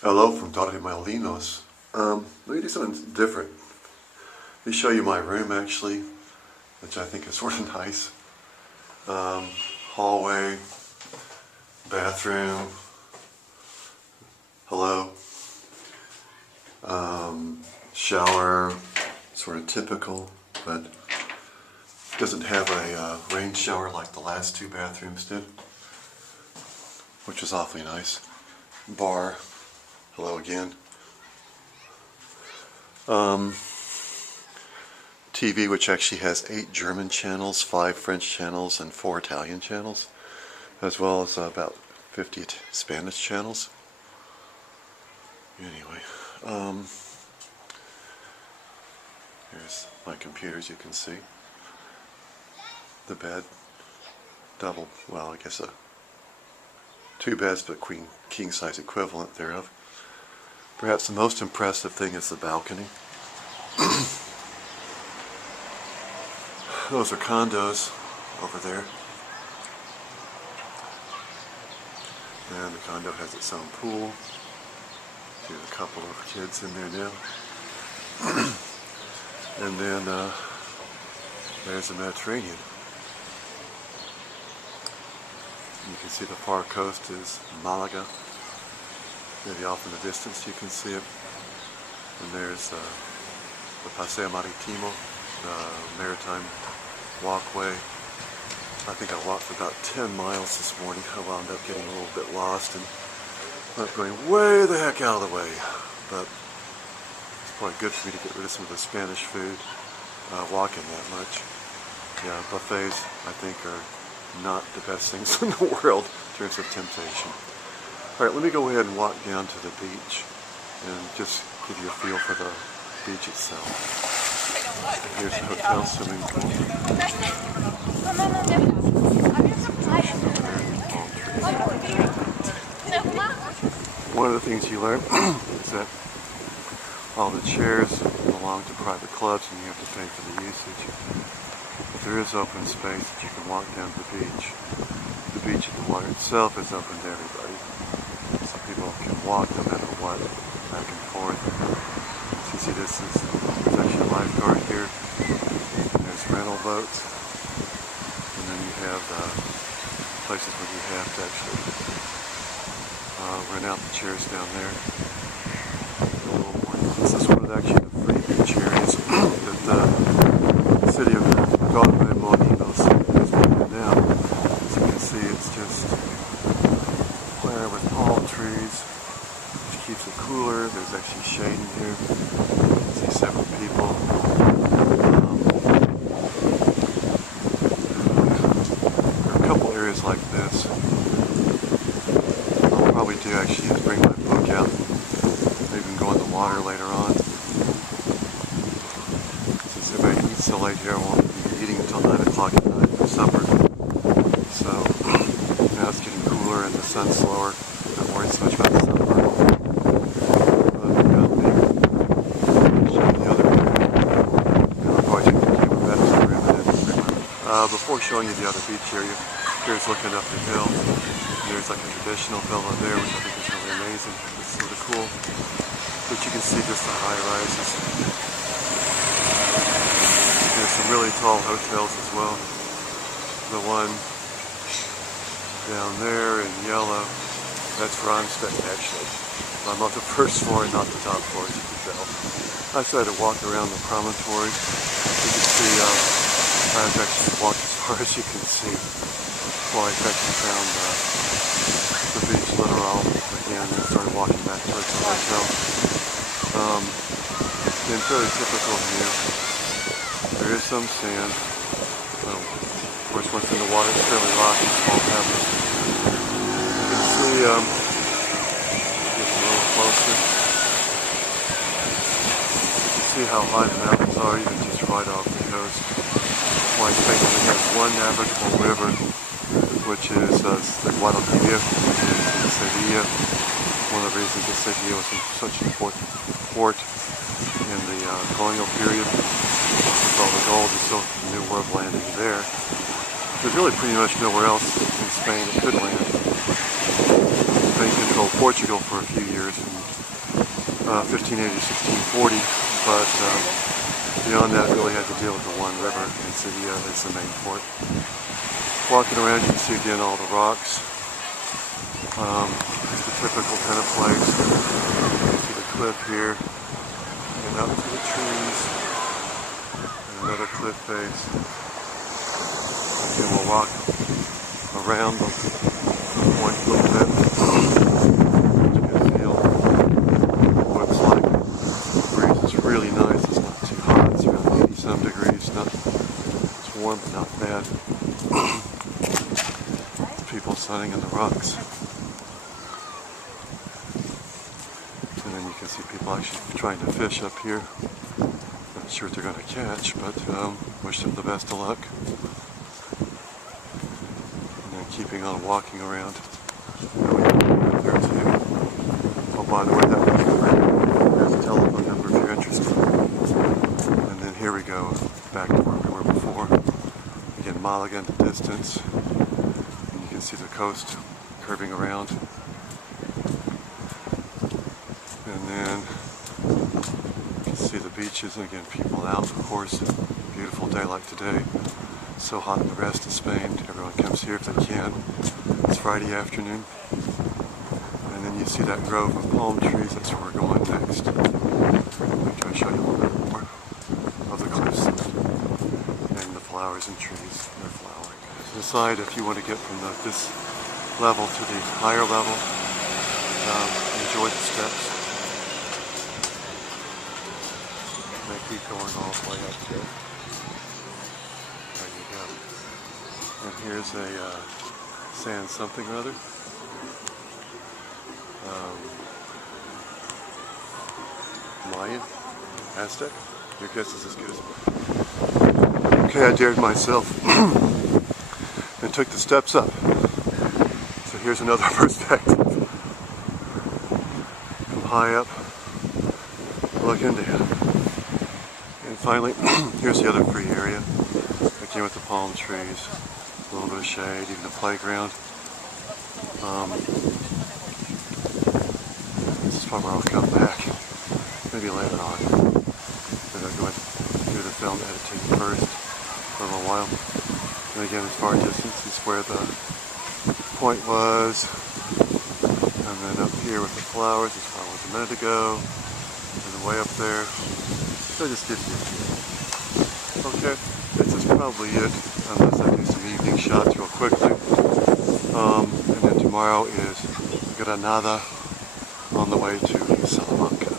Hello from Torremolinos. Let me do something different. Let me show you my room actually, which I think is sort of nice. Hallway, bathroom, hello, shower, sort of typical, but doesn't have a rain shower like the last two bathrooms did, which is awfully nice. Bar. Hello again. TV, which actually has 8 German channels, 5 French channels, and 4 Italian channels, as well as about 50 Spanish channels. Anyway, here's my computer, as you can see. The bed, double, well, I guess 2 beds, but king size equivalent thereof. Perhaps the most impressive thing is the balcony. Those are condos over there. And the condo has its own pool. There's a couple of kids in there now. And then there's the Mediterranean. You can see the far coast is Malaga. Maybe off in the distance you can see it. And there's the Paseo Maritimo, the maritime walkway. I think I walked for about 10 miles this morning. I wound up getting a little bit lost and not going way the heck out of the way. But it's probably good for me to get rid of some of the Spanish food walking that much. Yeah, buffets I think are not the best things in the world in terms of temptation. Alright, let me go ahead and walk down to the beach and just give you a feel for the beach itself. Here's the hotel swimming pool. One of the things you learn is that all the chairs belong to private clubs and you have to pay for the usage. But there is open space that you can walk down to the beach. The beach and the water itself is open to everybody. So people can walk no matter what, back and forth. As you see, there's actually a lifeguard here. There's rental boats. And then you have places where you have to actually rent out the chairs down there. This is one of actually the free beach areas that the city of Torremolinos is looking now. As you can see, it's just square with palm trees, which keeps it cooler. There's actually shade in here. You can see several people. There are a couple areas like this. What I'll probably do actually is bring my book out and maybe go in the water later on. Since everybody eats so late here, I won't be eating until 9 o'clock at night for supper. So now it's getting cooler and the sun's slower. Not worried so much about the sunburn. Before showing you the other beach area, here's looking up the hill. There's like a traditional villa there, which I think is really amazing. It's sort of cool. But you can see just the high rises. There's some really tall hotels as well. The one down there in yellow, that's where I'm staying actually. I'm on the first floor and not the top floor, as you can tell. I decided to walk around the promontory. You can see I've actually walked as far as you can see before I actually found the beach littoral again and started walking back towards the hotel. Again, fairly typical view. There is some sand. Of course, once in the water, it's fairly rocky, small pebbles. You can see, get a little closer. You can see how high the mountains are, even just right off the coast. Well, it basically has one navigable river, which is the Guadalquivir, which is in Sevilla. One of the reasons that Sevilla was such an important port in the colonial period. With all the gold, there's still New World landing there. There's really pretty much nowhere else in Spain that could land. Spain controlled Portugal for a few years, from 1580 to 1640, but beyond that really had to deal with the one river, and Sevilla is the main port. Walking around you can see again all the rocks. It's the typical kind of place. You can see the cliff here, and up to the trees, and another cliff face. Again, we'll walk around the point a little bit. You can feel what it's like. The breeze is really nice. It's not too hot. It's around 80 some degrees. It's warm but not bad. People sunning in the rocks. And then you can see people actually trying to fish up here. Not sure what they're going to catch, but wish them the best of luck. And then keeping on walking around. There too. Oh, by the way, that was there's a telephone number if you're interested. And then here we go, back to where we were before. Again, Malaga in the distance. You can see the coast curving around, and then you can see the beaches, and again people out, of course. Beautiful day like today. So hot in the rest of Spain, everyone comes here if they can. It's Friday afternoon, and then you see that grove of palm trees. That's where we're going next. I'll try to show you a little bit more of the cliffs and the flowers and trees. They're flowering. Decide if you want to get from this level to the higher level. Enjoy the steps. They keep going all the way up there. There you go. And here's a sand something or other. Mayan? Aztec? Your guess is as good as mine. Okay, I dared myself. And took the steps up. So here's another perspective. From high up, looking down. And finally, here's the other free area. Again with the palm trees, a little bit of shade, even a playground. This is probably where I'll come back. Maybe later on. But I'm going to do the film editing first for a little while. And again, as far distance is where the point was, and then up here with the flowers is where I was a minute ago, and then way up there. So just gives you a feel. Okay, this is probably it, unless I do some evening shots real quickly. And then tomorrow is Granada on the way to Salamanca.